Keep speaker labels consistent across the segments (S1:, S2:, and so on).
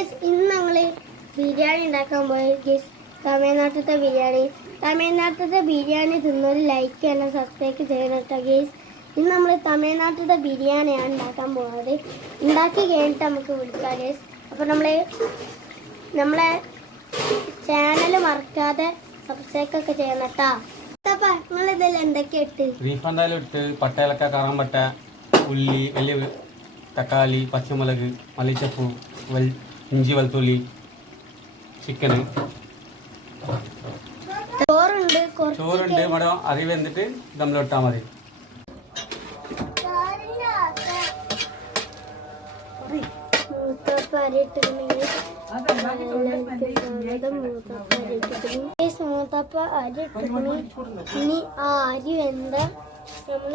S1: Guys ഇന്ന് നമ്മൾ ബിരിയാണി ഉണ്ടാക്കാൻ പോയി ഗേസ് തമിഴ്നാട്ടിലത്തെ ബിരിയാണി. തമിഴ്നാട്ടിലത്തെ ബിരിയാണി തിന്നൊരു ലൈക്ക് ചെയ്യണം സബ്സ്ക്രൈബ് ചെയ്യണം കേട്ടോ ഇന്ന് നമ്മൾ തമിഴ്നാട്ടിലത്തെ ബിരിയാണിയാണ് ഉണ്ടാക്കാൻ പോകുന്നത് ഉണ്ടാക്കി കഴിഞ്ഞിട്ട് നമുക്ക് വിളിക്കാം ഗേസ് അപ്പോൾ നമ്മൾ നമ്മളെ ചാനൽ മറക്കാതെ സബ്സ്ക്രൈബ് ഒക്കെ ചെയ്യണം കേട്ടോ. ഇതെല്ലാം എന്തൊക്കെ ഇട്ട്?
S2: റീഫണ്ടായാലും ഇട്ട് പട്ട ഇലക്ക കറാമ്പട്ട ഉള്ളി വലിയ തക്കാളി പച്ചമുളക് മല്ലിച്ചപ്പൂ ഇഞ്ചി വെളുത്തുള്ളി ചിക്കന്
S1: ചോറുണ്ട്
S2: ഇവിടെ അരി വെന്തിട്ട് ദമ്മിലിട്ടാൽ മതി.
S1: മൂത്തപ്പ അരി ഇട്ടിട്ടുണ്ടെങ്കിൽ ഇനി ആ അരി വെന്ത നമ്മൾ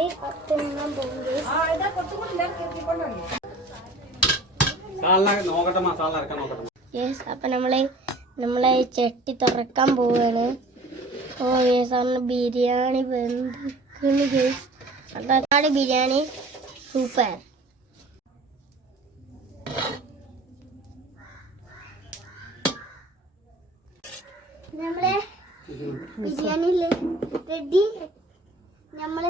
S1: തിന്നാൻ പോകും
S2: സാലിന നോക്കട്ടെ മസാല അരക്കാൻ നോക്കട്ടെ
S1: യെസ് അപ്പൊ നമ്മളെ നമ്മളെ ചട്ടി തുറക്കാൻ പോവാണ്. ഓ യെസ് നമ്മൾ ബിരിയാണി വെന്തിക്കുന്നു ഗേസ് അതാണ് ബിരിയാണി. സൂപ്പർ നമ്മളെ ബിരിയാണി റെഡി നമ്മൾ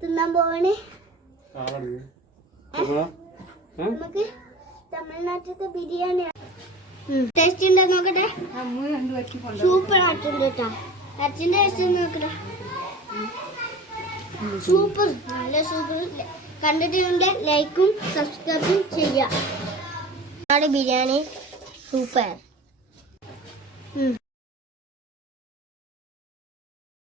S1: തിന്നാൻ പോവാണ്. നമുക്ക് തമിഴ്നാട്ടിലത്തെ ബിരിയാണി ടേസ്റ്റ് ഉണ്ടോ നോക്കട്ടെ? സൂപ്പർ ആയിട്ടുണ്ട് കേട്ടോ അച്ഛന്റെ ടേസ്റ്റ് നോക്കട്ടെ. സൂപ്പർ നല്ല സൂപ്പർ കണ്ടിട്ടുണ്ടെങ്കിൽ ലൈക്കും സബ്സ്ക്രൈബും ചെയ്യാം ബിരിയാണി. സൂപ്പർ